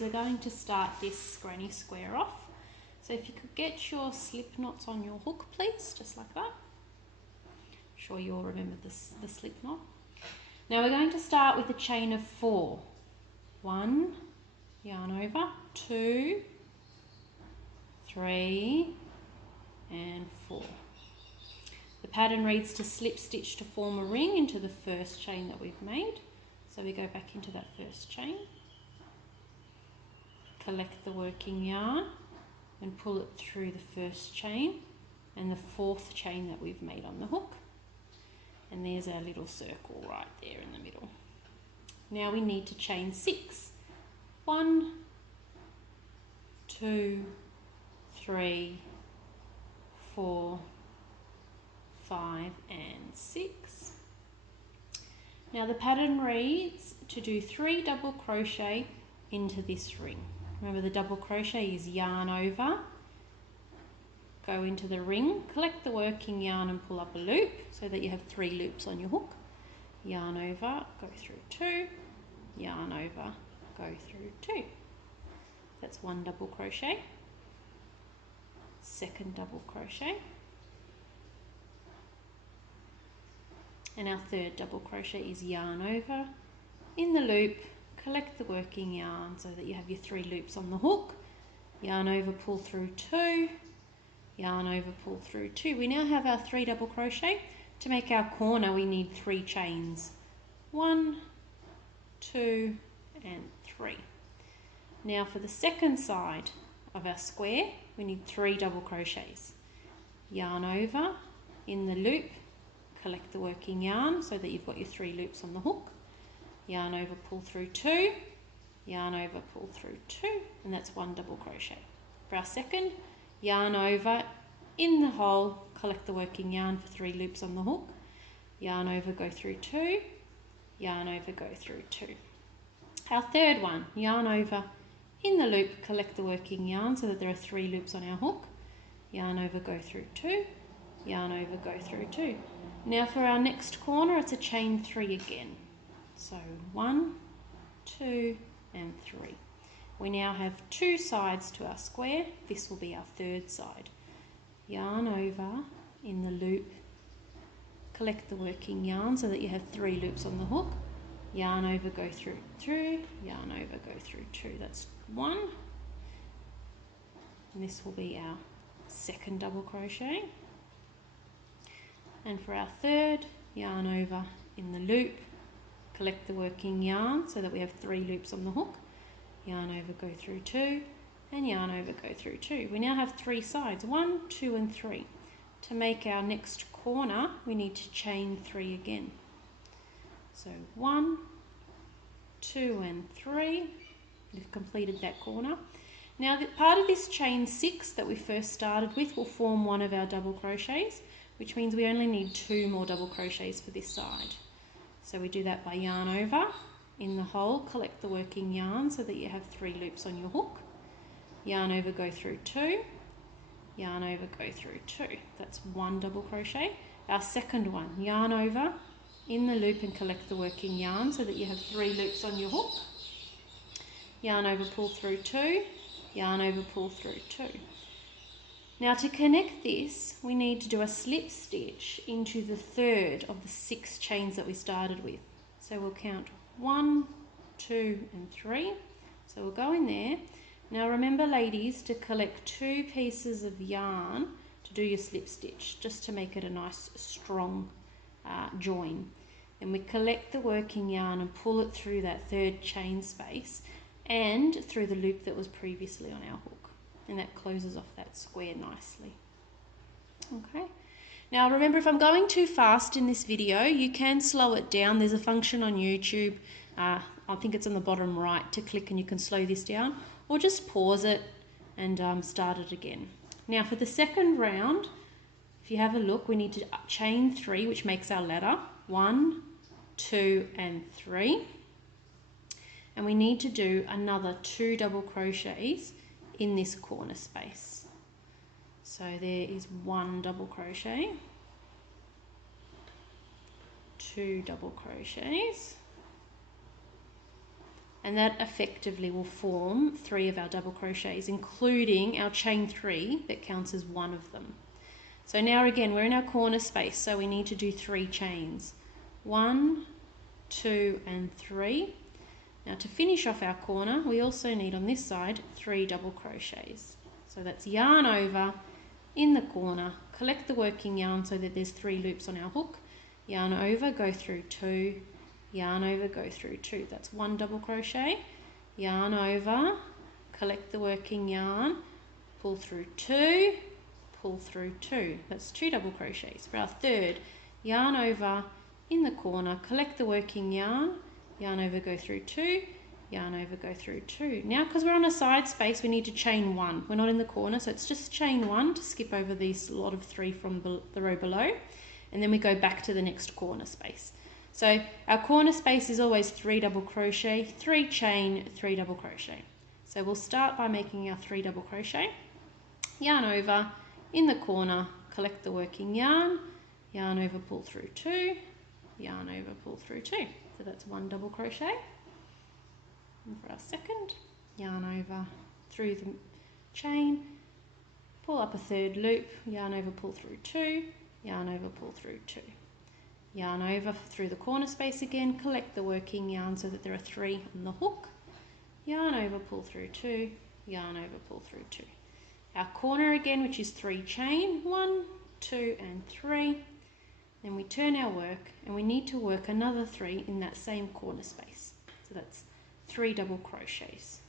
We're going to start this granny square off. So if you could get your slip knots on your hook, please, just like that. I'm sure you all remember the slip knot. Now we're going to start with a chain of 4. 1, yarn over, 2, 3 and 4. The pattern reads to slip stitch to form a ring into the first chain that we've made. So we go back into that first chain, collect the working yarn and pull it through the first chain and the 4th chain that we've made on the hook. And there's our little circle right there in the middle. Now we need to chain 6. 1, 2, 3, 4, 5 and 6. Now the pattern reads to do 3 double crochet into this ring. Remember, the double crochet is yarn over, go into the ring, collect the working yarn and pull up a loop so that you have 3 loops on your hook. Yarn over, go through 2, yarn over, go through 2. That's 1 double crochet, 2nd double crochet, and our 3rd double crochet is yarn over, in the loop, collect the working yarn so that you have your 3 loops on the hook, yarn over, pull through 2, yarn over, pull through 2. We now have our 3 double crochet. To make our corner we need 3 chains. 1, 2 and 3. Now for the second side of our square we need 3 double crochets. Yarn over, in the loop, collect the working yarn so that you've got your 3 loops on the hook. Yarn over, pull through 2, yarn over, pull through 2, and that's 1 double crochet. For our second, yarn over, in the hole, collect the working yarn for 3 loops on the hook. Yarn over, go through 2, yarn over, go through 2. Our third one, yarn over, in the loop, collect the working yarn so that there are 3 loops on our hook. Yarn over, go through 2, yarn over, go through 2. Now for our next corner it's a chain 3 again. So 1, 2 and 3. We now have 2 sides to our square. This will be our 3rd side. Yarn over, in the loop, collect the working yarn so that you have 3 loops on the hook. Yarn over, go through 2, yarn over, go through 2. That's 1. And this will be our 2nd double crochet. And for our 3rd, yarn over, in the loop, collect the working yarn so that we have 3 loops on the hook. Yarn over, go through 2, and yarn over, go through 2. We now have 3 sides, 1, 2 and 3. To make our next corner we need to chain 3 again. So 1, 2 and 3. We've completed that corner. Now the part of this chain 6 that we first started with will form one of our double crochets, which means we only need 2 more double crochets for this side. So we do that by yarn over, in the hole, collect the working yarn so that you have 3 loops on your hook. Yarn over, go through 2, yarn over, go through 2. That's 1 double crochet. Our second one, yarn over, in the loop and collect the working yarn so that you have 3 loops on your hook. Yarn over, pull through 2, yarn over, pull through 2. Now to connect this we need to do a slip stitch into the 3rd of the 6 chains that we started with. So we'll count 1, 2 and 3. So we'll go in there. Now remember ladies to collect 2 pieces of yarn to do your slip stitch, just to make it a nice strong join. Then we collect the working yarn and pull it through that 3rd chain space and through the loop that was previously on our hook. And that closes off that square nicely. Okay. Now remember, if I'm going too fast in this video, you can slow it down. There's a function on YouTube, I think it's on the bottom right, to click and you can slow this down, or just pause it and start it again. Now for the second round, if you have a look, we need to chain 3, which makes our ladder. 1, 2 and 3. And we need to do another 2 double crochets in this corner space. So there is 1 double crochet, 2 double crochets, and that effectively will form 3 of our double crochets, including our chain 3 that counts as one of them. So now again, we're in our corner space, so we need to do 3 chains. 1, 2 and 3. Now to finish off our corner, we also need on this side 3 double crochets. So that's yarn over in the corner, collect the working yarn so that there's 3 loops on our hook, yarn over, go through 2, yarn over, go through 2. That's 1 double crochet, yarn over, collect the working yarn, pull through 2, pull through 2. That's 2 double crochets. For our third, yarn over in the corner, collect the working yarn, yarn over, go through 2, yarn over, go through 2. Now because we're on a side space, we need to chain 1. We're not in the corner, so it's just chain 1 to skip over this lot of 3 from the row below, and then we go back to the next corner space. So our corner space is always 3 double crochet, 3 chain, 3 double crochet. So we'll start by making our 3 double crochet, yarn over in the corner, collect the working yarn, yarn over, pull through 2, yarn over, pull through 2. So that's 1 double crochet. And for our second, yarn over through the chain, pull up a 3rd loop, yarn over, pull through 2, yarn over, pull through 2. Yarn over through the corner space again, collect the working yarn so that there are 3 on the hook, yarn over, pull through 2, yarn over, pull through 2. Our corner again, which is 3 chain, 1, 2 and 3. Then we turn our work and we need to work another 3 in that same corner space. So that's 3 double crochets.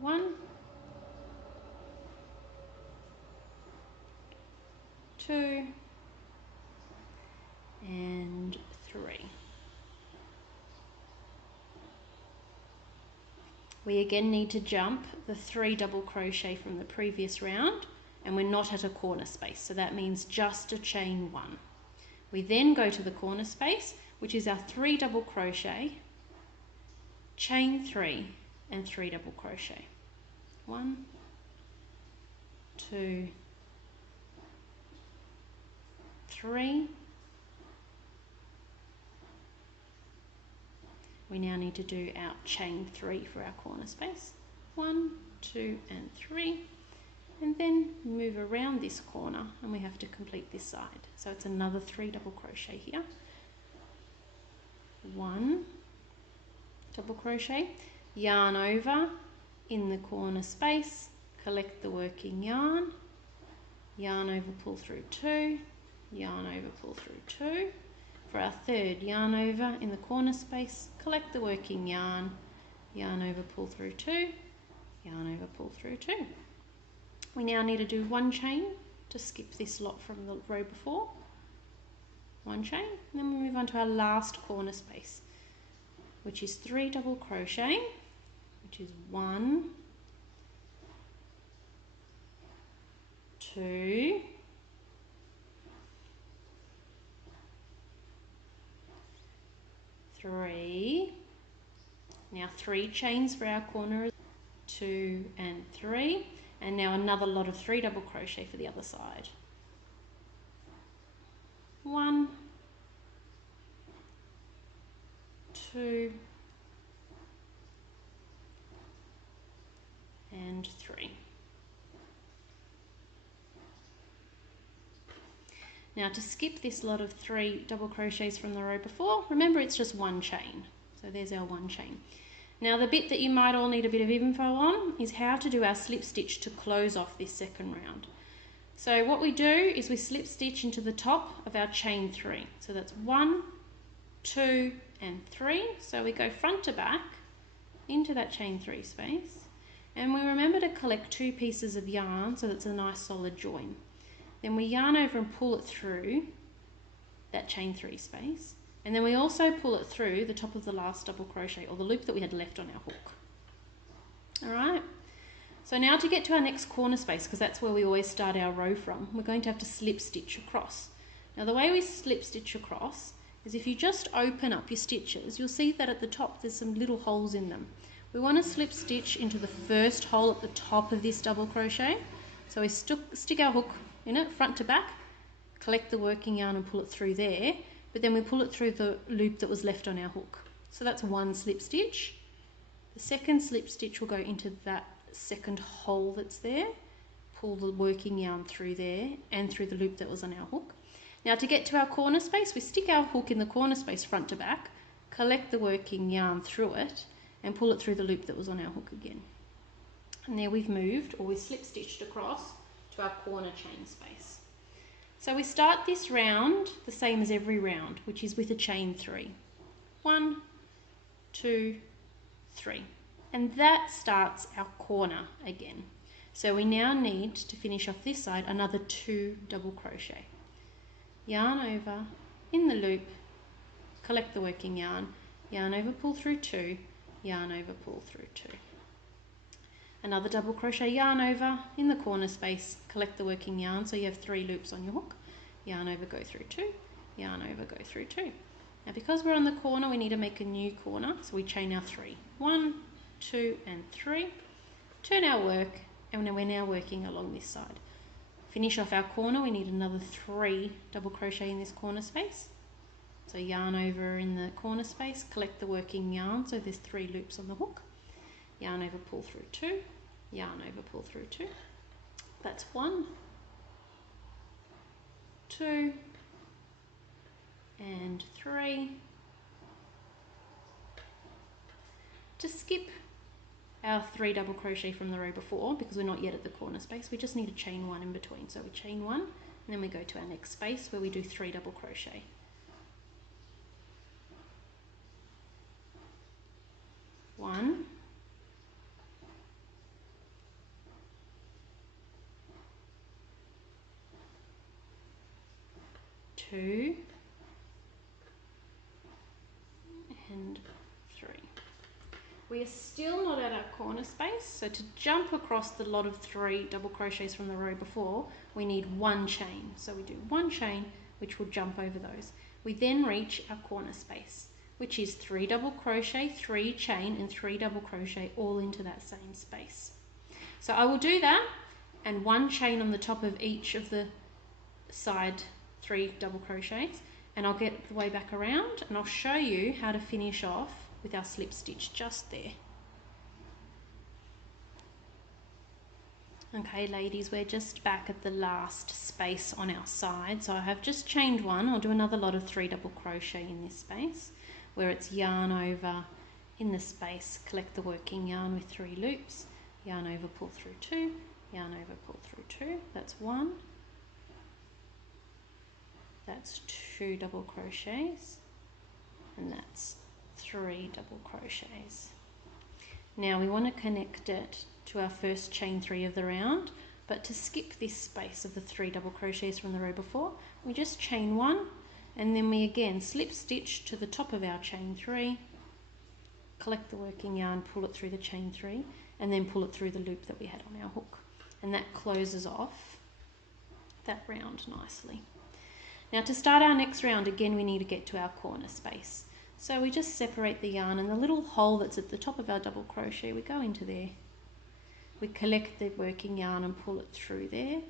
1, 2 and 3. We again need to jump the 3 double crochet from the previous round, and we're not at a corner space, so that means just a chain 1. We then go to the corner space, which is our 3 double crochet, chain 3 and 3 double crochet. 1, 2, 3. We now need to do our chain 3 for our corner space. 1, 2 and 3. And then move around this corner and we have to complete this side. So it's another 3 double crochet here. 1 double crochet, yarn over in the corner space, collect the working yarn, yarn over, pull through 2, yarn over, pull through 2. For our third, yarn over in the corner space, collect the working yarn, yarn over, pull through 2, yarn over, pull through 2. We now need to do 1 chain to skip this lot from the row before. 1 chain, and then we move on to our last corner space, which is 3 double crochet, which is 1, 2, 3. Now 3 chains for our corner, 2 and 3, and now another lot of 3 double crochet for the other side. 1, 2 and 3. Now to skip this lot of 3 double crochets from the row before, remember it's just 1 chain. So there's our 1 chain. Now the bit that you might all need a bit of info on is how to do our slip stitch to close off this second round. So what we do is we slip stitch into the top of our chain 3. So that's 1, 2 and 3. So we go front to back into that chain 3 space, and we remember to collect 2 pieces of yarn so that's a nice solid join. Then we yarn over and pull it through that chain 3 space, and then we also pull it through the top of the last double crochet or the loop that we had left on our hook. Alright, so now to get to our next corner space, because that's where we always start our row from, we're going to have to slip stitch across. Now the way we slip stitch across is if you just open up your stitches, you'll see that at the top there's some little holes in them. We want to slip stitch into the first hole at the top of this double crochet. So we stick our hook in it, front to back, collect the working yarn and pull it through there, but then we pull it through the loop that was left on our hook. So that's one slip stitch. The second slip stitch will go into that second hole that's there. Pull the working yarn through there and through the loop that was on our hook. Now to get to our corner space, we stick our hook in the corner space front to back, collect the working yarn through it and pull it through the loop that was on our hook again. And there we've moved, or we've slip stitched across to our corner chain space. So we start this round the same as every round, which is with a chain 3. 1, 2, 3. And that starts our corner again. So we now need to finish off this side another 2 double crochet. Yarn over in the loop, collect the working yarn, yarn over, pull through 2, yarn over, pull through 2. Another double crochet, yarn over in the corner space, collect the working yarn, so you have 3 loops on your hook, yarn over, go through 2, yarn over, go through 2. Now because we're on the corner, we need to make a new corner, so we chain our 3. 1, 2 and 3, turn our work, and we're now working along this side. Finish off our corner, we need another 3 double crochet in this corner space. So yarn over in the corner space, collect the working yarn, so there's 3 loops on the hook. Yarn over, pull through 2, yarn over, pull through 2. That's 1, 2 and 3. To skip our 3 double crochet from the row before, because we're not yet at the corner space, we just need to chain 1 in between. So we chain 1 and then we go to our next space where we do 3 double crochet. 1, 2 and 3. We are still not at our corner space, so to jump across the lot of 3 double crochets from the row before, we need 1 chain. So we do 1 chain, which will jump over those. We then reach our corner space, which is 3 double crochet, 3 chain and 3 double crochet all into that same space. So I will do that and 1 chain on the top of each of the side 3 double crochets, and I'll get the way back around and I'll show you how to finish off with our slip stitch just there. Okay ladies, we're just back at the last space on our side, so I have just chained 1. I'll do another lot of 3 double crochet in this space where it's yarn over in the space, collect the working yarn with 3 loops, yarn over, pull through 2, yarn over, pull through 2. That's 1, that's 2 double crochets, and that's 3 double crochets. Now we want to connect it to our first chain 3 of the round, but to skip this space of the 3 double crochets from the row before, we just chain 1 and then we again slip stitch to the top of our chain 3, collect the working yarn, pull it through the chain 3 and then pull it through the loop that we had on our hook, and that closes off that round nicely. Now to start our next round, again we need to get to our corner space. So we just separate the yarn, and the little hole that's at the top of our double crochet, we go into there. We collect the working yarn and pull it through there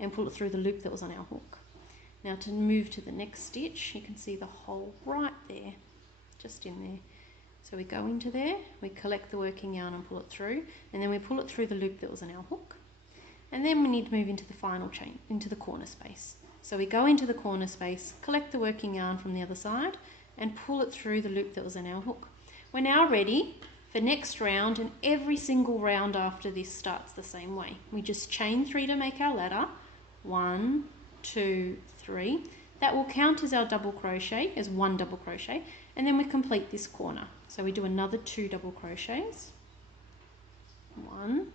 and pull it through the loop that was on our hook. Now to move to the next stitch, you can see the hole right there, just in there. So we go into there, we collect the working yarn and pull it through, and then we pull it through the loop that was on our hook. And then we need to move into the final chain, into the corner space. So we go into the corner space, collect the working yarn from the other side and pull it through the loop that was in our hook. We're now ready for next round, and every single round after this starts the same way. We just chain 3 to make our ladder. 1, 2, 3. That will count as our double crochet, as 1 double crochet, and then we complete this corner. So we do another 2 double crochets. 1,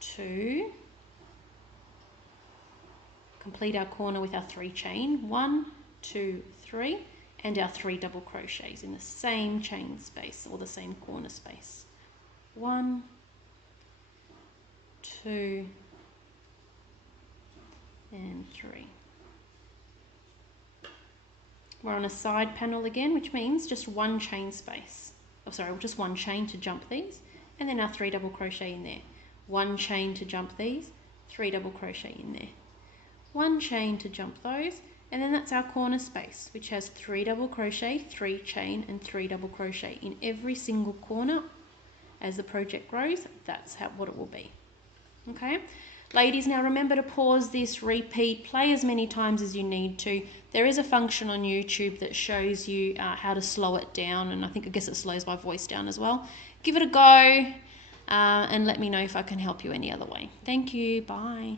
2, complete our corner with our 3 chain, 1, 2, 3, and our 3 double crochets in the same chain space or the same corner space. 1, 2, and 3. We're on a side panel again, which means just 1 chain space. Oh, sorry, just 1 chain to jump these, and then our 3 double crochet in there. 1 chain to jump these, 3 double crochet in there. 1 chain to jump those, And then that's our corner space, which has 3 double crochet, 3 chain and 3 double crochet in every single corner. As the project grows, that's what it will be. Okay, ladies, now remember to pause this, repeat, play as many times as you need to. There is a function on YouTube that shows you how to slow it down, and I guess it slows my voice down as well. Give it a go and let me know if I can help you any other way. Thank you. Bye.